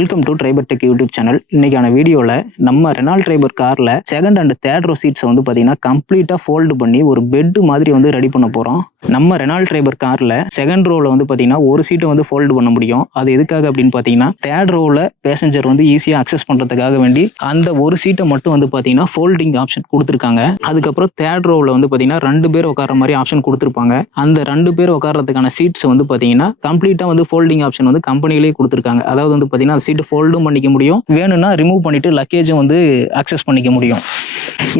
Welcome to Triber tech YouTube channel. இன்னைக்கான வீடியோவில் நம்ம ரெனால்ட் ட்ரைபர் காரில் செகண்ட் அண்ட் தேர்ட் ரோ சீட்ஸை வந்து பார்த்தீங்கன்னா கம்ப்ளீட்டாக ஃபோல்டு பண்ணி ஒரு பெட்டு மாதிரி வந்து ரெடி பண்ண போகிறோம். நம்ம ரெனால்ட் ட்ரைபர் காரில் செகண்ட் ரோவில் வந்து பார்த்தீங்கன்னா ஒரு சீட்டை வந்து ஃபோல்டு பண்ண முடியும். அது எதுக்காக அப்படின்னு பார்த்தீங்கன்னா தேர்ட் ரோவில் பேசஞ்சர் வந்து ஈஸியாக அக்சஸ் பண்ணுறதுக்காக வேண்டி அந்த ஒரு சீட்டை மட்டும் வந்து பார்த்தீங்கன்னா ஃபோல்டிங் ஆப்ஷன் கொடுத்துருக்காங்க. அதுக்கப்புறம் தேர்ட் ரோவில் வந்து பார்த்தீங்கன்னா 2 பேர் உட்கார மாதிரி ஆப்ஷன் கொடுத்துருப்பாங்க. அந்த 2 பேர் உட்காரத்துக்கான சீட்ஸ் வந்து பார்த்தீங்கன்னா கம்ப்ளீட்டாக வந்து ஃபோல்டிங் ஆப்ஷன் வந்து கம்பெனிலேயே கொடுத்துருக்காங்க. அதாவது வந்து பார்த்தீங்கன்னா சீட்டு ஃபோல்டும் பண்ணிக்க முடியும், வேணும்னா ரிமூவ் பண்ணிட்டு லக்கேஜும் வந்து அக்சஸ் பண்ணிக்க முடியும்.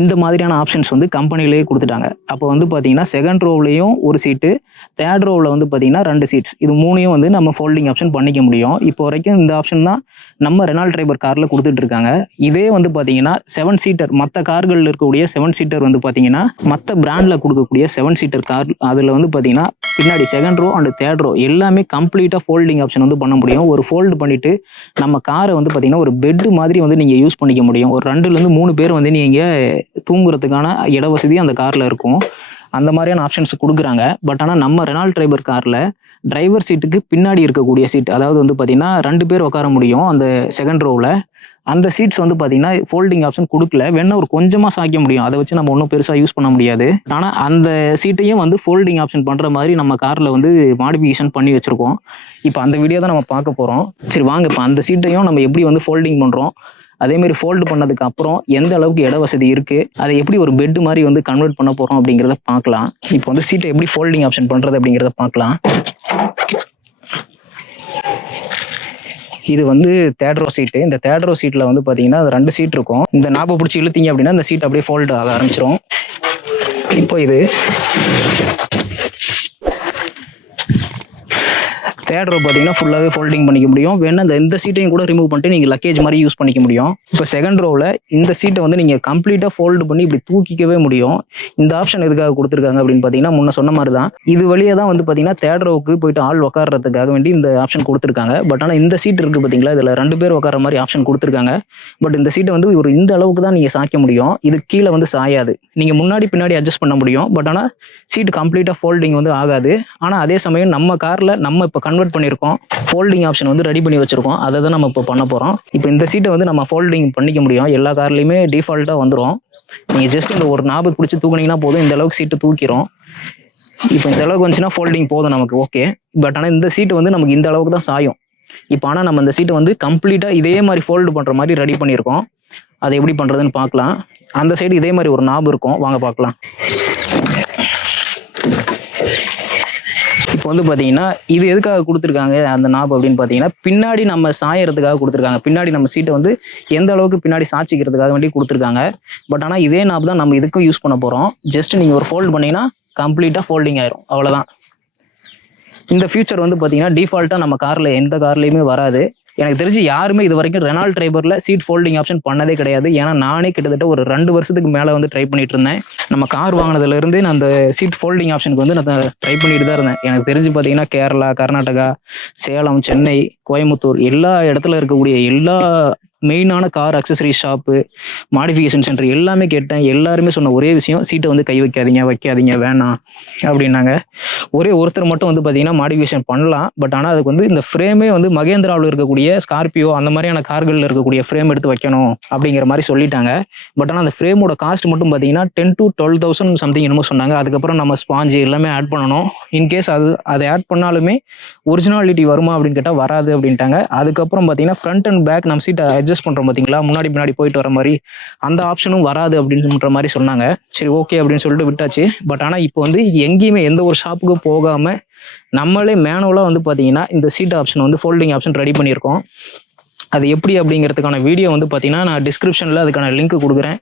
இந்த மாதிரியான ஆப்ஷன்ஸ் வந்து கம்பெனிலேயே கொடுத்துட்டாங்க. அப்போ வந்து பார்த்தீங்கன்னா செகண்ட் ரோவ்லையும் ஒரு சீட்டு, தேர்ட் ரோவில் வந்து பார்த்தீங்கன்னா 2 சீட்ஸ், இது 3ஐயும் வந்து நம்ம ஃபோல்டிங் ஆப்ஷன் பண்ணிக்க முடியும். இப்போ வரைக்கும் இந்த ஆப்ஷன் தான் நம்ம ரெனால்ட் ட்ரைபர் காரில் கொடுத்துட்டு இருக்காங்க. இதே வந்து பார்த்தீங்கன்னா 7 சீட்டர் மற்ற கார்களில் இருக்கக்கூடிய 7 சீட்டர் வந்து பார்த்தீங்கன்னா மற்ற பிராண்டில் கொடுக்கக்கூடிய 7 சீட்டர் கார், அதில் வந்து பார்த்தீங்கன்னா பின்னாடி second row and third row எல்லாமே கம்ப்ளீட்டாக ஃபோல்டிங் ஆப்ஷன் வந்து பண்ண முடியும். ஒரு ஃபோல்டு பண்ணிவிட்டு நம்ம காரை வந்து பார்த்தீங்கன்னா ஒரு பெட்டு மாதிரி வந்து நீங்கள் யூஸ் பண்ணிக்க முடியும். ஒரு 2லேருந்து 3 பேர் வந்து நீங்கள் தூங்குறதுக்கான இட வசதி அந்த காரில் இருக்கும். அந்த மாதிரியான ஆப்ஷன்ஸ் கொடுக்குறாங்க. பட் ஆனால் நம்ம ரெனால்ட் ட்ரைபர் காரில் டிரைவர் சீட்டுக்கு பின்னாடி இருக்கக்கூடிய சீட், அதாவது வந்து பார்த்தீங்கன்னா 2 பேர் உட்கார முடியும் அந்த செகண்ட் ரோவில். அந்த சீட்ஸ் வந்து பார்த்தீங்கன்னா ஃபோல்டிங் ஆப்ஷன் கொடுக்கல, வேணா ஒரு கொஞ்சமாக சாய்க்க முடியும். அதை வச்சு நம்ம ஒன்றும் பெருசாக யூஸ் பண்ண முடியாது. ஆனால் அந்த சீட்டையும் வந்து ஃபோல்டிங் ஆப்ஷன் பண்ணுற மாதிரி நம்ம காரில் வந்து மாடிஃபிகேஷன் பண்ணி வச்சுருக்கோம். இப்போ அந்த வீடியோ தான் நம்ம பார்க்க போகிறோம். சரி வாங்க, இப்போ அந்த சீட்டையும் நம்ம எப்படி வந்து ஃபோல்டிங் பண்ணுறோம், அதேமாரி ஃபோல்டு பண்ணதுக்கு அப்புறம் எந்த அளவுக்கு இட வசதி இருக்குது, அதை எப்படி ஒரு பெட்டு மாதிரி வந்து கன்வெர்ட் பண்ண போகிறோம் அப்படிங்கிறத பார்க்கலாம். இப்போ வந்து சீட்டை எப்படி ஃபோல்டிங் ஆப்ஷன் பண்ணுறது அப்படிங்கிறத பார்க்கலாம். இது வந்து தேர்ட் ரோ சீட்டு. இந்த தேர்ட் ரோ சீட்டில் வந்து பார்த்தீங்கன்னா 2 சீட் இருக்கும். இந்த நாப்பை பிடிச்சி இழுத்தீங்க அப்படின்னா இந்த சீட் அப்படியே ஃபோல்டு ஆக ஆரம்பிச்சிடும். இப்போ இது தேர்ட் ரோ பார்த்தீங்கன்னா ஃபுல்லாகவே ஃபோல்டிங் பண்ணிக்க முடியும். வேணா இந்த சீட்டையும் கூட ரிமூவ் பண்ணிட்டு நீங்கள் லக்கேஜ் மாதிரி யூஸ் பண்ணிக்க முடியும். இப்போ செகண்ட் ரோவில் இந்த சீட்டை வந்து நீங்கள் கம்ப்ளீட்டாக ஃபோல்டு பண்ணி இப்படி தூக்கிக்கவே முடியும். இந்த ஆப்ஷன் எதுக்காக கொடுத்துருக்காங்க அப்படின்னு பார்த்தீங்கன்னா முன்ன சொன்ன மாதிரி தான், இது வழியாக தான் வந்து பார்த்தீங்கன்னா தேர்ட் ரோவுக்கு போயிட்டு ஆள் உட்காரத்துக்காக வேண்டி இந்த ஆப்ஷன் கொடுத்துருக்காங்க. பட் ஆனால் இந்த சீட் இருக்குது பார்த்தீங்களா, இதில் 2 பேர் உட்கார மாதிரி ஆப்ஷன் கொடுத்துருக்காங்க. பட் இந்த சீட்டை வந்து ஒரு இந்த அளவுக்கு தான் நீங்கள் சாய்க்க முடியும். இது கீழே வந்து சாயாது. நீங்கள் முன்னாடி பின்னாடி அட்ஜஸ்ட் பண்ண முடியும். பட் ஆனால் சீட்டு கம்ப்ளீட்டாக ஃபோல்டிங் வந்து ஆகாது. ஆனால் அதே சமயம் நம்ம காரில் நம்ம இப்போ கன்வெர்ட் பண்ணியிருக்கோம், ஃபோல்டிங் ஆப்ஷன் வந்து ரெடி பண்ணி வச்சிருக்கோம். அதை தான் நம்ம இப்போ பண்ண போகிறோம். இப்போ இந்த சீட்டை வந்து நம்ம ஃபோல்டிங் பண்ணிக்க முடியும். எல்லா கார்லையுமே டிஃபால்ட்டாக வந்துடும். நீங்கள் ஜஸ்ட் இந்த ஒரு நாபை பிடிச்சி தூக்குனீங்கன்னா போதும், இந்த அளவுக்கு சீட்டு தூக்கிடும். இப்போ இந்த அளவுக்கு வந்துச்சுன்னா ஃபோல்டிங் போதும் நமக்கு, ஓகே. பட் ஆனால் இந்த சீட்டு வந்து நமக்கு இந்த அளவுக்கு தான் சாயும். இப்போ ஆனால் நம்ம இந்த சீட்டை வந்து கம்ப்ளீட்டாக இதே மாதிரி ஃபோல்டு பண்ணுற மாதிரி ரெடி பண்ணியிருக்கோம். அதை எப்படி பண்ணுறதுன்னு பார்க்கலாம். அந்த சைடு இதே மாதிரி ஒரு நாபு இருக்கும், வாங்க பார்க்கலாம். இப்போ வந்து பார்த்தீங்கன்னா இது எதுக்காக கொடுத்துருக்காங்க அந்த நாப் அப்படின்னு பார்த்தீங்கன்னா பின்னாடி நம்ம சாயறதுக்காக கொடுத்துருக்காங்க. பின்னாடி நம்ம சீட்டை வந்து எந்த அளவுக்கு பின்னாடி சாய்ச்சிக்கிறதுக்காக வேண்டி கொடுத்துருக்காங்க. பட் ஆனால் இதே நாப் தான் நம்ம இதுக்கும் யூஸ் பண்ண போகிறோம். ஜஸ்ட் நீங்கள் ஒரு ஃபோல்டு பண்ணிங்கன்னா கம்ப்ளீட்டாக ஃபோல்டிங் ஆயிரும், அவ்வளோதான். இந்த ஃபியூச்சர் வந்து பார்த்தீங்கன்னா டிஃபால்ட்டாக நம்ம காரில் எந்த கார்லேயுமே வராது. எனக்கு தெரிஞ்சு யாருமே இது வரைக்கும் ரெனால்ட் ட்ரைபரில் சீட் ஃபோல்டிங் ஆப்ஷன் பண்ணதே கிடையாது. ஏன்னா நானே கிட்டத்தட்ட ஒரு 2 வருஷத்துக்கு மேலே வந்து ட்ரை பண்ணிட்டு இருந்தேன். நம்ம கார் வாங்கினதுலேருந்து நான் அந்த சீட் ஃபோல்டிங் ஆப்ஷனுக்கு வந்து நான் ட்ரை பண்ணிட்டு தான் இருந்தேன். எனக்கு தெரிஞ்சு பார்த்தீங்கன்னா கேரளா, கர்நாடகா, சேலம், சென்னை, கோயம்புத்தூர் எல்லா இடத்துல இருக்கக்கூடிய எல்லா மெயினான car accessory shop, modification centre எல்லாமே கேட்டேன். எல்லாருமே சொன்ன ஒரே விஷயம், சீட்டை வந்து கை வைக்காதீங்க வேணாம் அப்படின்னாங்க. ஒரே ஒருத்தர் மட்டும் வந்து பார்த்தீங்கன்னா மாடிஃபிகேஷன் பண்ணலாம், பட் ஆனால் அதுக்கு வந்து இந்த ஃப்ரேமே வந்து மகேந்திராவில் இருக்கக்கூடிய ஸ்கார்பியோ அந்த மாதிரியான கார்களில் இருக்கக்கூடிய ஃப்ரேம் எடுத்து வைக்கணும் அப்படிங்கிற மாதிரி சொல்லிட்டாங்க. பட் ஆனால் அந்த ஃப்ரேமோட காஸ்ட் மட்டும் பார்த்தீங்கன்னா 10,000 to 12,000 சம்திங் என்னமோ சொன்னாங்க. அதுக்கப்புறம் நம்ம ஸ்பாஞ்சு எல்லாமே ஆட் பண்ணணும். இன்கேஸ் அதை ஆட் பண்ணாலுமே ஒரிஜினாலிட்டி வருமா அப்படின்னு கேட்டால் வராது அப்படின்ட்டாங்க. அதுக்கப்புறம் பார்த்தீங்கன்னா ஃப்ரண்ட் அண்ட் பேக் நம்ம சீட்டை அட்ஜஸ்ட் பண்ணுறோம் பார்த்தீங்களா, முன்னாடி பின்னாடி போயிட்டு வர மாதிரி, அந்த ஆப்ஷனும் வராது அப்படின்ற மாதிரி சொன்னாங்க. சரி ஓகே அப்படின்னு சொல்லிட்டு விட்டாச்சு. பட் ஆனால் இப்போ வந்து எங்கேயுமே எந்த ஒரு ஷாப்புக்கும் போகாமல் நம்மளே மேனுவலாக வந்து பார்த்தீங்கன்னா இந்த சீட் ஆப்ஷன் வந்து ஃபோல்டிங் ஆப்ஷன் ரெடி பண்ணியிருக்கோம். அது எப்படி அப்படிங்கிறதுக்கான வீடியோ வந்து பார்த்தீங்கன்னா நான் டிஸ்கிரிப்ஷனில் அதுக்கான லிங்க் கொடுக்குறேன்.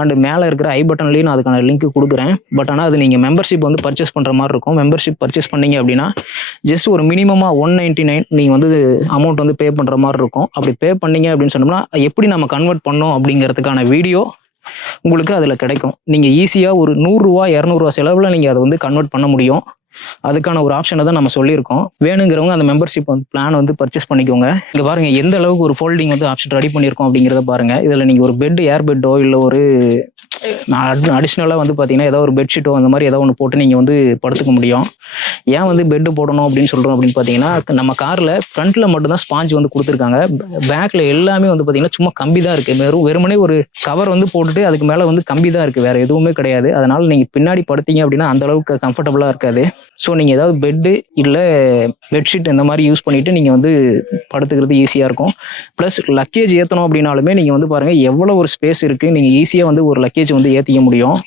அண்டு மேலே இருக்கிற ஐ பட்டன்லேயும் நான் அதுக்கான லிங்க் கொடுக்குறேன். பட் ஆனால் அது நீங்கள் மெம்பர்ஷிப் வந்து பர்ச்சேஸ் பண்ணுற மாதிரி இருக்கும். மெம்பர்ஷிப் பர்ச்சேஸ் பண்ணிங்க அப்படின்னா ஜஸ்ட் ஒரு மினிமமாக 199 நீங்கள் வந்து அமௌண்ட் வந்து பே பண்ணுற மாதிரி இருக்கும். அப்படி பே பண்ணிங்க அப்படின்னு சொன்னோம்னா எப்படி நம்ம கன்வெர்ட் பண்ணோம் அப்படிங்கிறதுக்கான வீடியோ உங்களுக்கு அதில் கிடைக்கும். நீங்கள் ஈஸியாக ஒரு 100 ரூபா 200 ரூபா செலவில் நீங்கள் அதை வந்து கன்வெர்ட் பண்ண முடியும். அதுக்கான ஒரு ஆப்ஷனை தான் நம்ம சொல்லியிருக்கோம். வேணுங்கிறவங்க அந்த மெம்பர்ஷிப் வந்து பிளான் வந்து பர்ச்சேஸ் பண்ணிக்கோங்க. இங்கே பாருங்க எந்த அளவுக்கு ஒரு ஃபோல்டிங் வந்து ஆப்ஷன் ரெடி பண்ணியிருக்கோம் அப்படிங்கிறத பாருங்க. இதில் நீங்கள் ஒரு பெட், ஏர் பெட்டோ இல்லை ஒரு அடிஷ்னலாக வந்து பார்த்தீங்கன்னா ஏதோ ஒரு பெட்ஷீட்டோ அந்த மாதிரி ஏதோ ஒன்று போட்டு நீங்கள் வந்து படுத்துக்க முடியும். ஏன் வந்து பெட்டு போடணும் அப்படின்னு சொல்கிறோம் அப்படின்னு பார்த்தீங்கன்னா, நம்ம காரில் ஃப்ரண்ட்டில் மட்டும்தான் ஸ்பாஞ்ச் வந்து கொடுத்துருக்காங்க. பேக்கில் எல்லாமே வந்து பார்த்தீங்கன்னா சும்மா கம்பி தான் இருக்குது. வெறுமனே ஒரு கவர் வந்து போட்டுட்டு அதுக்கு மேலே வந்து கம்பி தான் இருக்குது, வேறு எதுவுமே கிடையாது. அதனால் நீங்கள் பின்னாடி படுத்தீங்க அப்படின்னா அந்தளவுக்கு கம்ஃபர்டபுளாக இருக்காது. ஸோ நீங்கள் ஏதாவது பெட்டு இல்லை பெட்ஷீட் இந்த மாதிரி யூஸ் பண்ணிவிட்டு நீங்கள் வந்து படுத்துக்கிறது ஈஸியாக இருக்கும். ப்ளஸ் லக்கேஜ் ஏற்றணும் அப்படின்னாலுமே நீங்கள் வந்து பாருங்கள் எவ்வளோ ஒரு ஸ்பேஸ் இருக்குது. நீங்கள் ஈஸியாக வந்து ஒரு லக்கேஜ் வந்து ஏற்றிக்க முடியும்.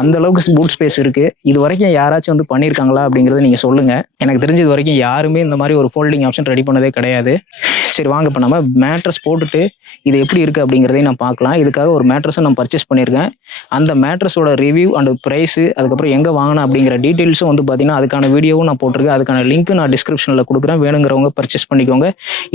அந்த அளவுக்கு பூட் ஸ்பேஸ் இருக்குது. இது வரைக்கும் யாராச்சும் வந்து பண்ணியிருக்காங்களா அப்படிங்கிறத நீங்கள் சொல்லுங்கள். எனக்கு தெரிஞ்ச இது வரைக்கும் யாருமே இந்த மாதிரி ஒரு ஃபோல்டிங் ஆப்ஷன் ரெடி பண்ணதே கிடையாது. சரி வாங்க, இப்போ நம்ம மேட்ரஸ் போட்டுட்டு இது எப்படி இருக்குது அப்படிங்கிறதையும் நான் பார்க்கலாம். இதுக்காக ஒரு மேட்ரஸும் நான் பர்ச்சேஸ் பண்ணியிருக்கேன். அந்த மேட்ரஸோட ரிவ்யூ அண்ட் ப்ரைஸு, அதுக்கப்புறம் எங்கே வாங்கினேன் அப்படிங்கிற டீட்டெயில்ஸும் வந்து பார்த்தீங்கன்னா அதுக்கான வீடியோவும் நான் போட்டிருக்கேன். அதுக்கான லிங்க்கு நான் டிஸ்கிரிப்ஷனில் கொடுக்குறேன். வேணுங்கிறவங்க பர்ச்சேஸ் பண்ணிக்கோங்க.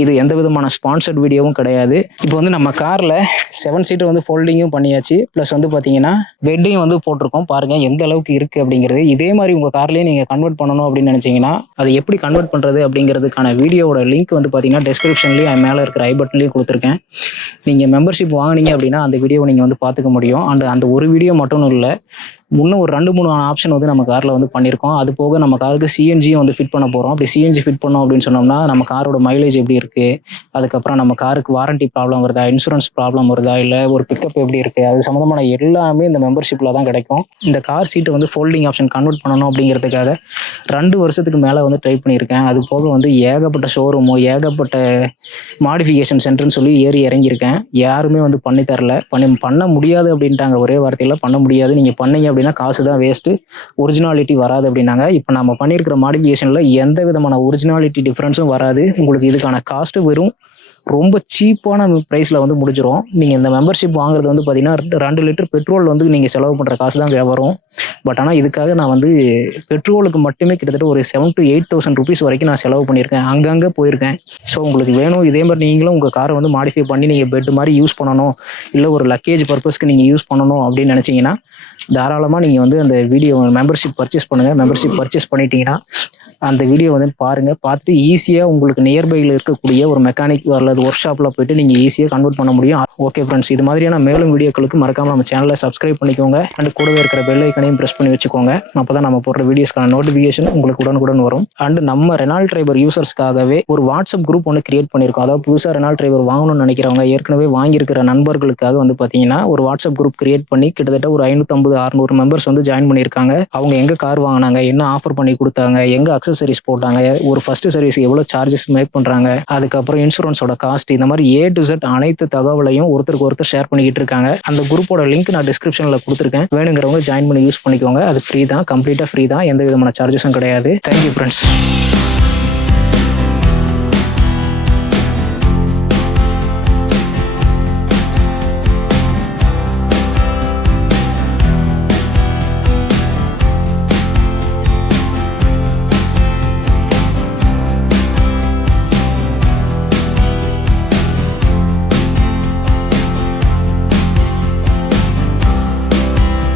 இது எந்த விதமான ஸ்பான்சர்ட் வீடியோவும் கிடையாது. இப்போ வந்து நம்ம காரில் 7 சீட்டர் வந்து ஃபோல்டிங்கும் பண்ணியாச்சு. ப்ளஸ் வந்து பார்த்தீங்கன்னா பெட்டையும் வந்து போட்டிருக்கோம். பாருங்க எந்த அளவுக்கு இருக்கு அப்படிங்கிறது. இதே மாதிரி உங்க கார்லயே நீங்க கன்வெர்ட் பண்ணணும் அப்படின்னு நினைச்சீங்கன்னா அதை எப்படி கன்வெர்ட் பண்றது அப்படிங்கிறதுக்கான வீடியோவோட லிங்க் வந்து பாத்தீங்கன்னா டிஸ்கிரிப்ஷன்லயும் மேல இருக்கிற ஐ பட்டன்லயும் கொடுத்துருக்கேன். நீங்க மெம்பர்ஷிப் வாங்கினீங்க அப்படின்னா அந்த வீடியோவை நீங்க வந்து பாத்துக்க முடியும். அண்ட் அந்த ஒரு வீடியோ மட்டும் இல்லை, இன்னும் ஒரு 2-3 ஆப்ஷன் வந்து நம்ம காரில் வந்து பண்ணியிருக்கோம். அது போக நம்ம காருக்கு சிஎன்ஜியும் வந்து ஃபிட் பண்ண போகிறோம். அப்படி சிஎன்ஜி ஃபிட் பண்ணோம் அப்படின்னு சொன்னோம்னா நம்ம காரோட மைலேஜ் எப்படி இருக்குது, அதுக்கப்புறம் நம்ம காருக்கு வாரண்டி ப்ராப்ளம் வருதா, இன்சூரன்ஸ் ப்ராப்ளம் வருதா, இல்லை ஒரு பிக்கப் எப்படி இருக்குது, அது சம்மந்தமான எல்லாமே இந்த மெம்பர்ஷிப்பில் தான் கிடைக்கும். இந்த கார் சீட்டை வந்து ஃபோல்டிங் ஆப்ஷன் கன்வெர்ட் பண்ணணும் அப்படிங்கிறதுக்காக 2 வருஷத்துக்கு மேலே வந்து ட்ரை பண்ணியிருக்கேன். அது போக வந்து ஏகப்பட்ட ஷோரூமோ ஏகப்பட்ட மாடிஃபிகேஷன் சென்டர்னு சொல்லி ஏறி இறங்கியிருக்கேன். யாருமே வந்து பண்ணி தரல. பண்ண முடியாது அப்படின்ட்டாங்க. ஒரே வார்த்தையில் பண்ண முடியாது, நீங்கள் பண்ணீங்க அப்படின்னா காசு தான் வேஸ்ட்டு, ஒரிஜினாலிட்டி வராது அப்படின்னாங்க. இப்போ நம்ம பண்ணியிருக்கிற மாடிஃபிகேஷனில் எந்த விதமான ஒரிஜினாலிட்டி டிஃப்ரென்ஸும் வராது. உங்களுக்கு இதுக்கான காஸ்ட்டு வெறும் ரொம்ப சீப்பான ப்ரைஸில் வந்து முடிஞ்சிடும். நீங்கள் இந்த மெம்பர்ஷிப் வாங்குறது வந்து பார்த்தீங்கன்னா 2 லிட்டர் பெட்ரோல் வந்து நீங்கள் செலவு பண்ணுற காசு தான் வரும். பட் ஆனால் இதுக்காக நான் வந்து பெட்ரோலுக்கு மட்டுமே கிட்டத்தட்ட ஒரு 7,000 to 8,000 ருபீஸ் வரைக்கும் நான் செலவு பண்ணியிருக்கேன். அங்கங்கே போயிருக்கேன். ஸோ உங்களுக்கு வேணும் இதே மாதிரி நீங்களும் உங்கள் காரை வந்து மாடிஃபை பண்ணி நீங்கள் பெட் மாதிரி யூஸ் பண்ணணும், இல்லை ஒரு லக்கேஜ் பர்பஸ்க்கு நீங்கள் யூஸ் பண்ணணும் அப்படின்னு நினச்சிங்கன்னா தாராளமாக நீங்கள் வந்து அந்த வீடியோ மெம்பர்ஷிப் பர்ச்சேஸ் பண்ணுங்கள். மெம்பர்ஷிப் பர்ச்சேஸ் பண்ணிட்டீங்கன்னா அந்த வீடியோ வந்து பாருங்கள். பார்த்துட்டு ஈஸியாக உங்களுக்கு நியர்பையில் இருக்கக்கூடிய ஒரு மெக்கானிக் அல்லது ஒர்க் ஷாப்பில் போய்ட்டு நீங்கள் ஈஸியாக கன்வெர்ட் பண்ண முடியும். ஓகே ஃப்ரெண்ட்ஸ், இது மாதிரியான மேலும் வீடியோக்களுக்கு மறக்காமல் நம்ம சேனலை சப்ஸ்கிரைப் பண்ணிக்கோங்க. அண்ட் கூடவே இருக்கிற பெல் ஐக்கனையும் ப்ரெஸ் பண்ணி வச்சுக்கோங்க. அப்போ தான் நம்ம போடுற வீடியோஸ்க்கான நோட்டிஃபிகேஷன் உங்களுக்கு உடனுக்குடன் வரும். அண்ட் நம்ம ரெனால்ட் ட்ரைபர் யூசர்ஸ்க்காகவே ஒரு வாட்ஸ்அப் குரூப் ஒன்று கிரியேட் பண்ணியிருக்கோம். அதாவது புதுசாக ரெனால்ட் ட்ரைபர் வாங்கணும்னு நினைக்கிறவங்க, ஏற்கனவே வாங்கியிருக்கிற நண்பர்களுக்காக வந்து பார்த்தீங்கன்னா ஒரு வாட்ஸ்அப் குரூப் கிரியேட் பண்ணி கிட்டத்தட்ட ஒரு 550-600 மெம்பர்ஸ் வந்து ஜாயின் பண்ணியிருக்காங்க. அவங்க எங்கே கார் வாங்கினாங்க, என்ன ஆஃபர் பண்ணி கொடுத்தாங்க, எங்கே அக்சசரிஸ் போட்டாங்க, ஒரு ஃபர்ஸ்ட் சர்வீஸ் எவ்வளோ சார்ஜஸ் மேக் பண்ணுறாங்க, அதுக்கப்புறம் இன்சூரன்ஸோட காஸ்ட், இந்த மாதிரி A to Z அனைத்து தகவலையும் ஒருத்தருக்கு ஒருத்தர் ஷேர் பண்ணிக்கிட்டு இருக்காங்க. அந்த குரூப்போட லிங்க் நான் டிஸ்கிரிப்ஷனில் கொடுத்துருக்கேன். வேணுங்கிறவங்க ஜாயின் பண்ணி யூஸ் பண்ணிக்கோங்க. அது ஃப்ரீ தான், கம்ப்ளீட்டாக ஃப்ரீ தான், எந்த விதமான சார்ஜஸும் கிடையாது. Thank you friends.